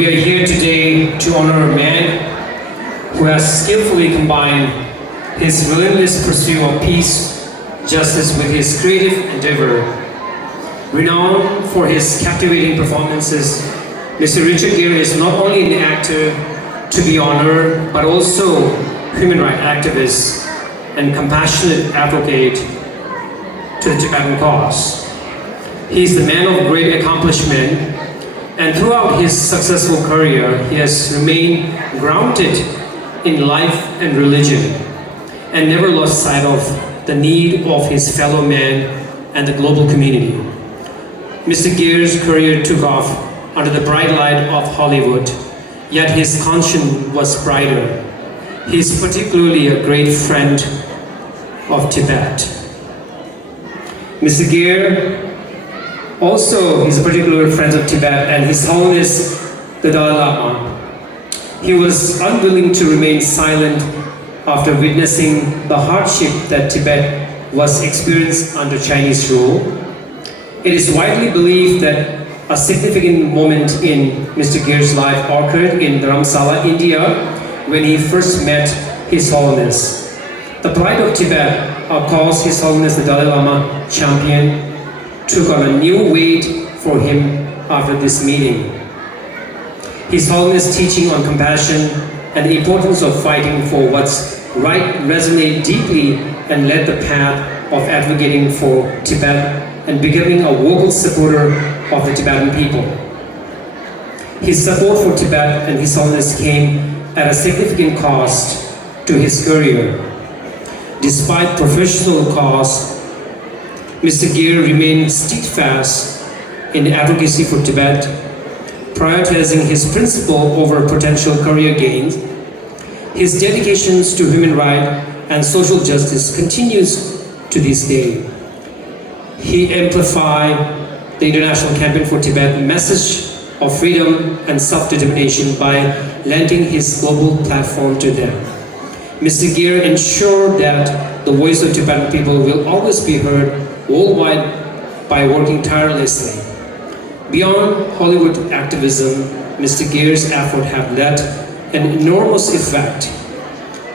We are here today to honor a man who has skillfully combined his relentless pursuit of peace, justice with his creative endeavor. Renowned for his captivating performances, Mr. Richard Gere is not only an actor to be honored, but also human rights activist and compassionate advocate to the Tibetan cause. He is the man of great accomplishment, and throughout his successful career, he has remained grounded in life and religion, and never lost sight of the need of his fellow man and the global community. Mr. Gere's career took off under the bright light of Hollywood, yet his conscience was brighter. He is particularly a great friend of Tibet. Mr. Gere also is a particular friend of Tibet and His Holiness the Dalai Lama. He was unwilling to remain silent after witnessing the hardship that Tibet was experiencing under Chinese rule. It is widely believed that a significant moment in Mr. Gere's life occurred in Dharamsala, India, when he first met His Holiness. The plight of Tibet, a cause His Holiness the Dalai Lama championed, took on a new weight for him after this meeting. His Holiness' teaching on compassion and the importance of fighting for what's right resonated deeply and led the path of advocating for Tibet and becoming a vocal supporter of the Tibetan people. His support for Tibet and His Holiness came at a significant cost to his career. Despite professional costs, Mr. Gere remained steadfast in advocacy for Tibet, prioritizing his principle over potential career gains. His dedications to human rights and social justice continues to this day. He amplified the international campaign for Tibet message of freedom and self-determination by lending his global platform to them. Mr. Gere ensured that the voice of Tibetan people will always be heard worldwide by working tirelessly. Beyond Hollywood activism, Mr. Gere's efforts have led an enormous effect.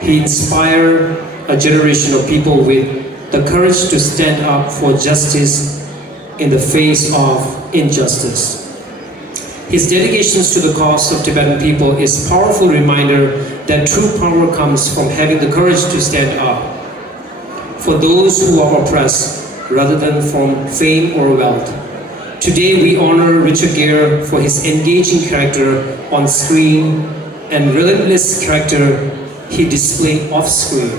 He inspired a generation of people with the courage to stand up for justice in the face of injustice. His dedications to the cause of Tibetan people is a powerful reminder that true power comes from having the courage to stand up for those who are oppressed rather than from fame or wealth. Today we honor Richard Gere for his engaging character on screen and relentless character he displayed off screen.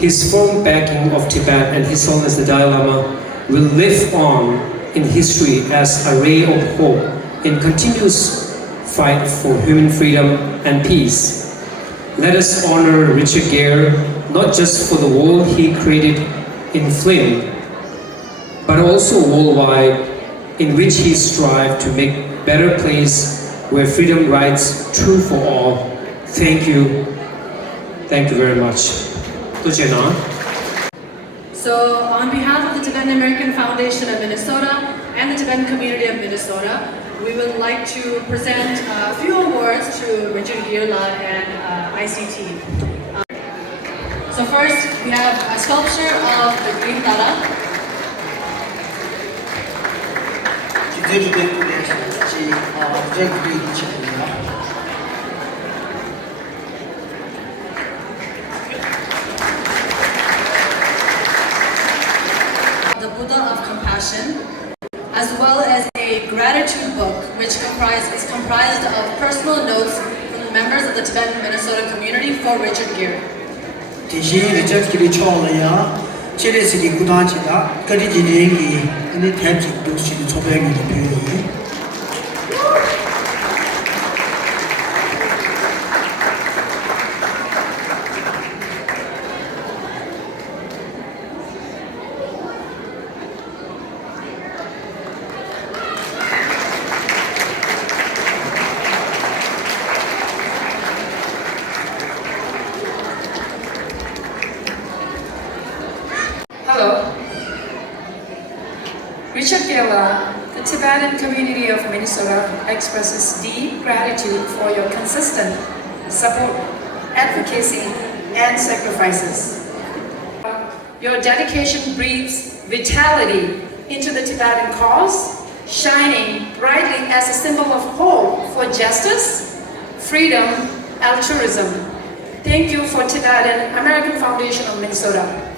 His firm backing of Tibet and His Holiness the Dalai Lama will live on in history as a ray of hope in continuous fight for human freedom and peace. Let us honor Richard Gere not just for the world he created in film, but also worldwide, in which he strived to make better place where freedom rights true for all. Thank you. Thank you very much. So on behalf of the Tibetan American Foundation of Minnesota and the Tibetan community of Minnesota, we would like to present a few awards to Richard Gere and ICT. So first, we have a sculpture of the Green Dada. The Buddha of Compassion, as well as a gratitude book which is comprised of personal notes from the members of the Tibetan Minnesota community for Richard Gere. Richard Gere 초월이야. 체레스기 구단지다. 거리지랭이 이 대지 도시의 초백의 표현이. Hello. Richard Gere The Tibetan community of Minnesota expresses deep gratitude for your consistent support, advocacy, and sacrifices. Your dedication breathes vitality into the Tibetan cause, shining brightly as a symbol of hope for justice, freedom, altruism. Thank you for Tibetan American Foundation of Minnesota.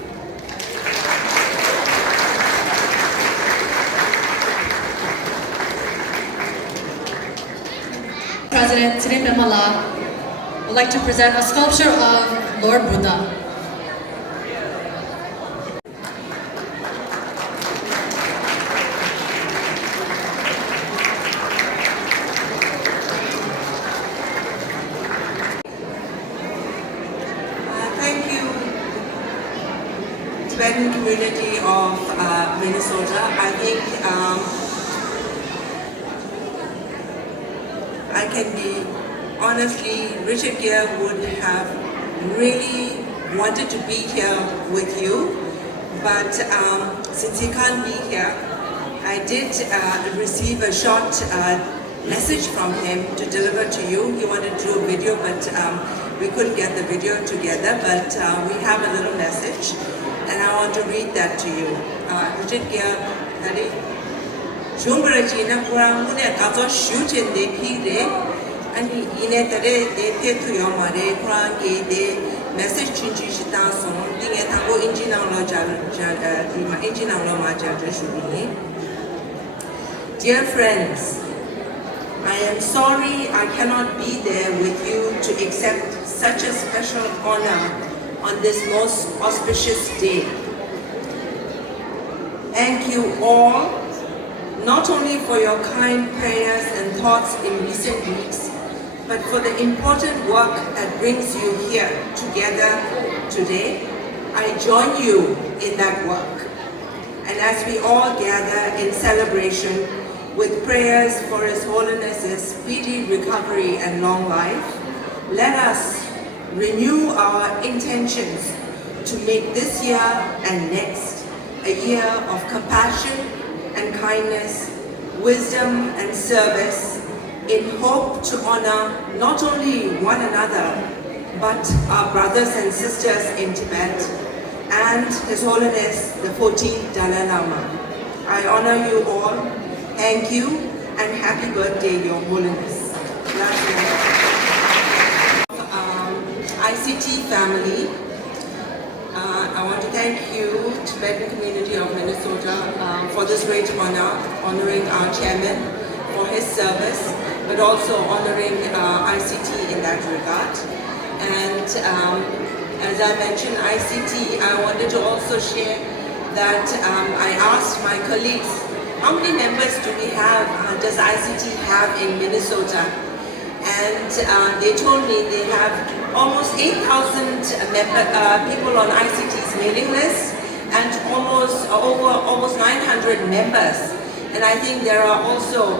President Thich Nhat would like to present a sculpture of Lord Buddha. Thank you, Tibetan community of Minnesota. I think I can be honestly, Richard Gere would have really wanted to be here with you, but since he can't be here, I did receive a short message from him to deliver to you. He wanted to do a video, but we couldn't get the video together, but we have a little message, and I want to read that to you. Richard Gere, Daddy. Shumbaraji na kurang mune kazo shujin de pire, ani ine tere de tetu yomare kurang ke de message chinchi shita song dinge tango injinang lo injinang lo ma shubini. Dear friends, I am sorry I cannot be there with you to accept such a special honor on this most auspicious day. Thank you all, not only for your kind prayers and thoughts in recent weeks, but for the important work that brings you here together today. I join you in that work. And as we all gather in celebration with prayers for His Holiness's speedy recovery and long life, let us renew our intentions to make this year and next a year of compassion and kindness, wisdom and service, in hope to honor not only one another, but our brothers and sisters in Tibet and His Holiness the 14th Dalai Lama. I honor you all. Thank you and happy birthday, Your Holiness. ICT family, I want to thank you, Tibetan community of Minnesota, for this great honor, honoring our chairman for his service, but also honoring ICT in that regard. And as I mentioned ICT, I wanted to also share that I asked my colleagues, how many members do we have, does ICT have in Minnesota? And they told me they have almost 8,000 people on ICT's mailing list and almost 900 members. And I think there are also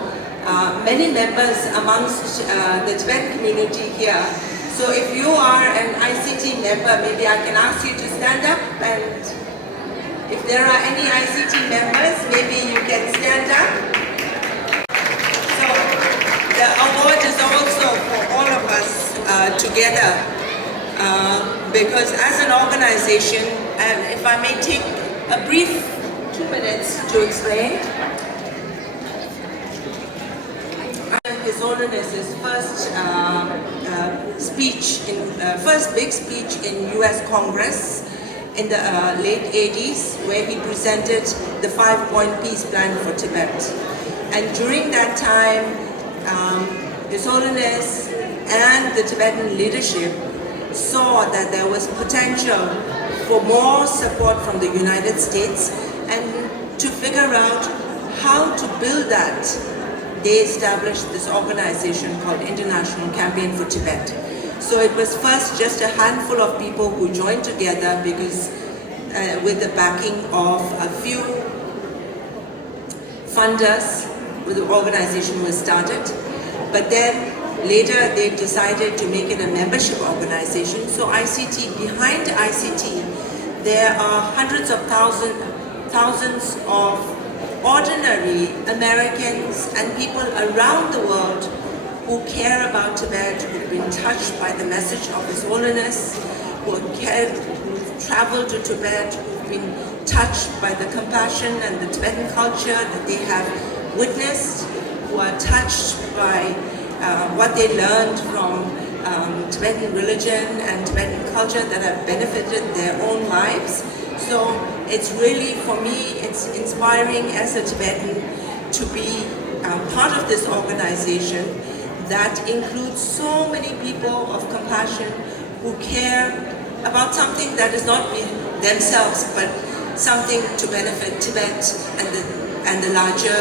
many members amongst the Tibetan community here. So if you are an ICT member, maybe I can ask you to stand up, and if there are any ICT members, maybe you can stand up. So the award is also for all of us together, because as an organization, and if I may take a brief 2 minutes to explain, His Holiness's first big speech in U.S. Congress in the late 80s, where he presented the 5-point peace plan for Tibet. And during that time, His Holiness and the Tibetan leadership saw that there was potential for more support from the United States, and to figure out how to build that, they established this organization called International Campaign for Tibet. So it was first just a handful of people who joined together because with the backing of a few funders, the organization was started. But then later they decided to make it a membership organization. So ICT, behind ICT, there are hundreds of thousands of ordinary Americans and people around the world who care about Tibet, who've been touched by the message of His Holiness, who've traveled to Tibet, who've been touched by the compassion and the Tibetan culture that they have witnessed, who are touched by what they learned from Tibetan religion and Tibetan culture that have benefited their own lives. So it's really, for me, it's inspiring as a Tibetan to be part of this organization that includes so many people of compassion who care about something that is not themselves, but something to benefit Tibet and the larger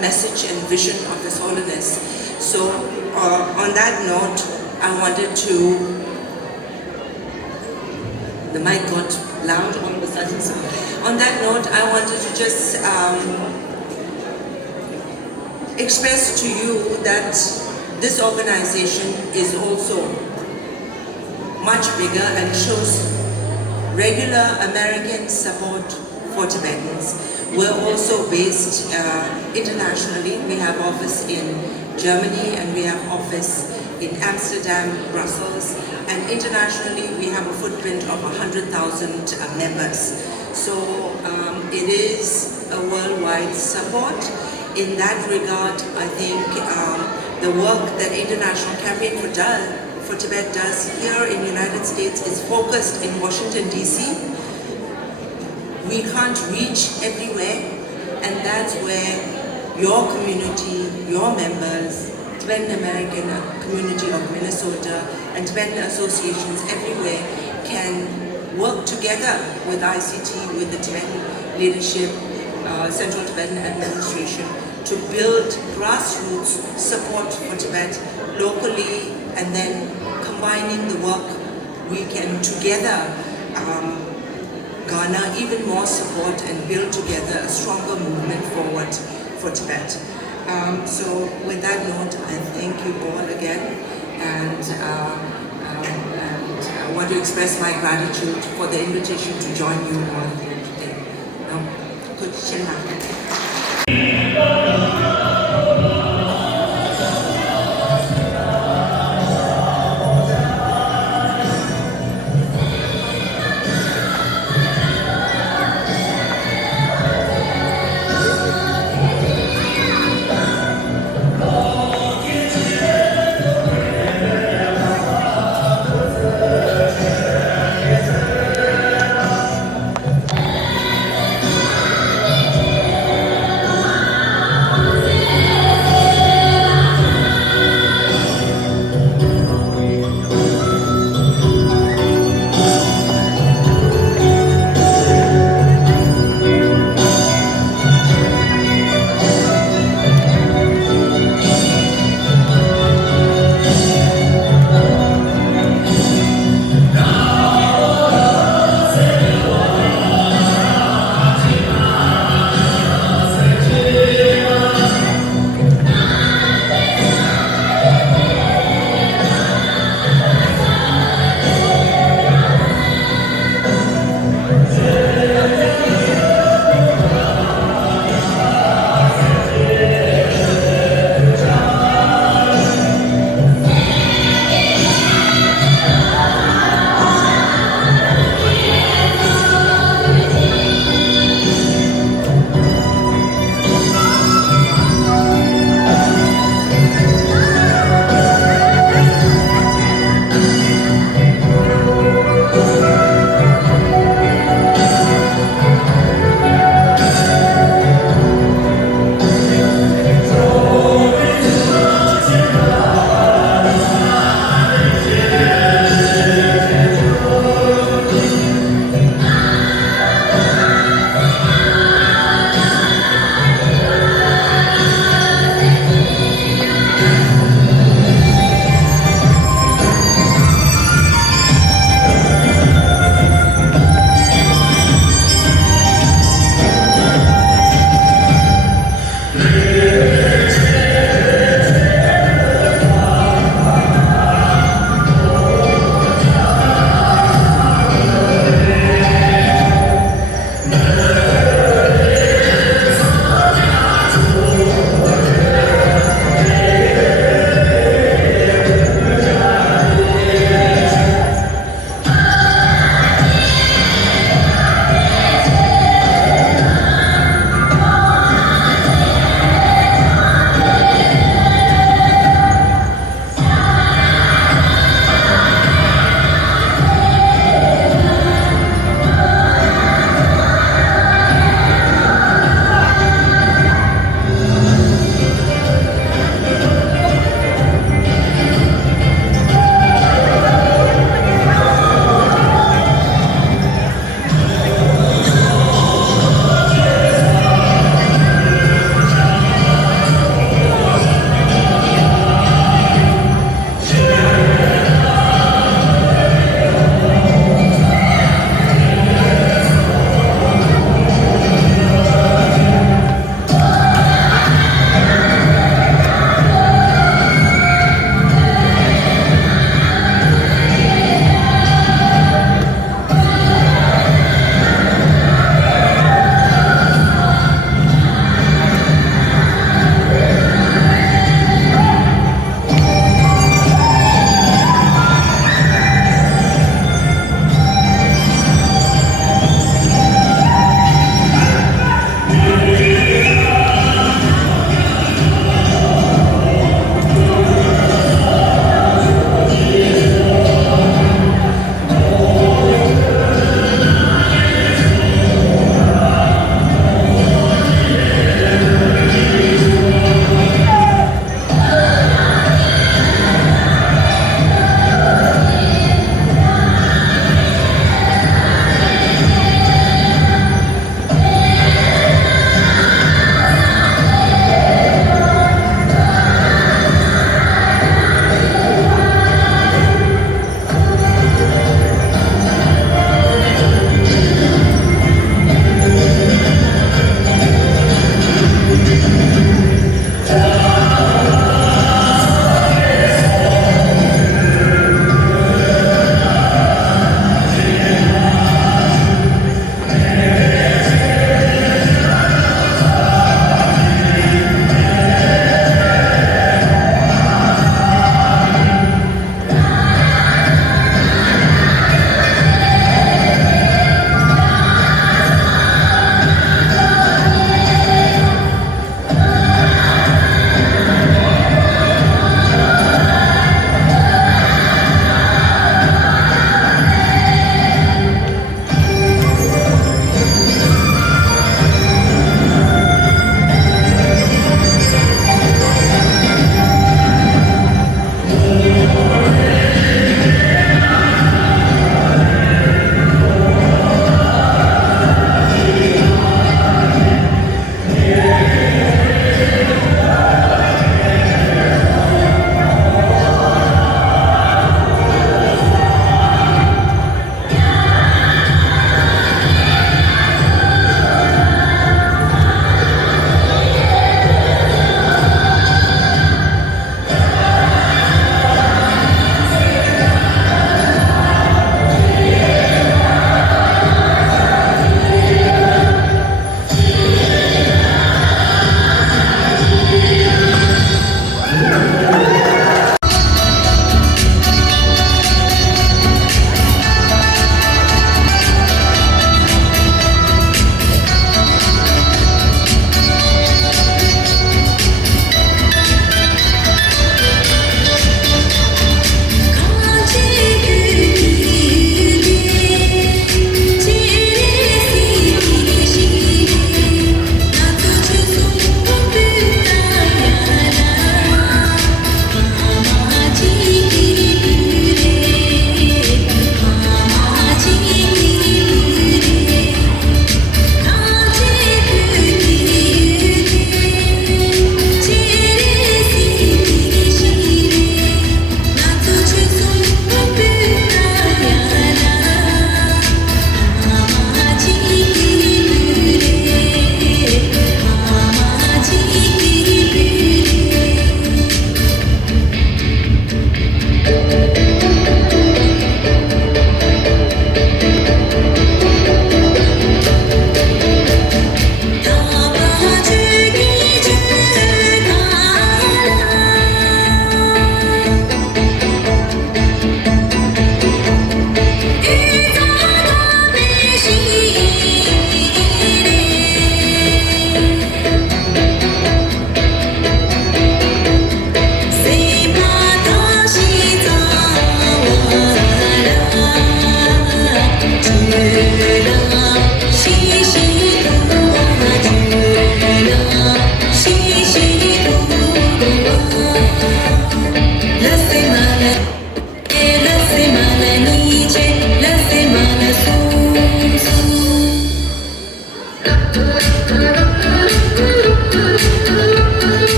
message and vision of His Holiness. So on that note, I wanted to, the mic got loud all of a sudden, so on that note, I wanted to just express to you that this organization is also much bigger and shows regular American support for Tibetans. We're also based internationally. We have office in Germany and we have office in Amsterdam, Brussels, and internationally we have a footprint of 100,000 members. So it is a worldwide support. In that regard, I think the work that International Campaign for Tibet does here in the United States is focused in Washington, D.C. We can't reach everywhere, and that's where your community, your members, Tibetan American community of Minnesota and Tibetan associations everywhere can work together with ICT, with the Tibetan leadership, Central Tibetan Administration to build grassroots support for Tibet locally, and then combining the work we can together garner even more support and build together a stronger movement forward for Tibet. So with that note, I thank you all again, and I want to express my gratitude for the invitation to join you all here today. Good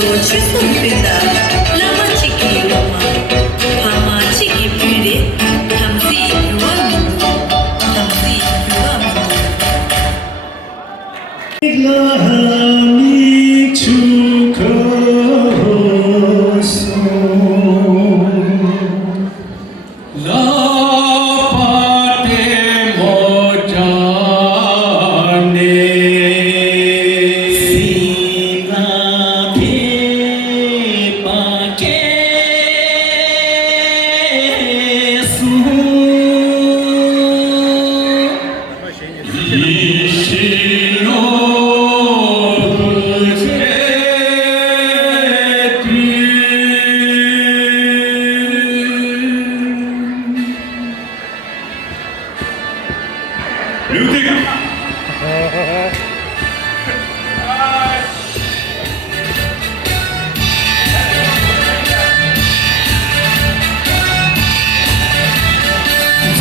최선입니다. 라마치기 라마 하마치기 뷰리 감시 유아민도 감시 이슬람이 죽었어 라파테 모자네 시라게 바게수 이시노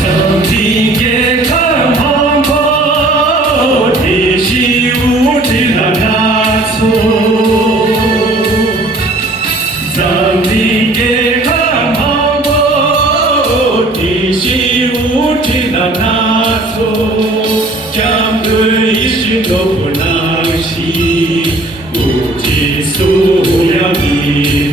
전기계 강한보 대시우 지나가소 전기계 강한보 대시우 지나가소 잠들이신 높은 낭시 우지 소량이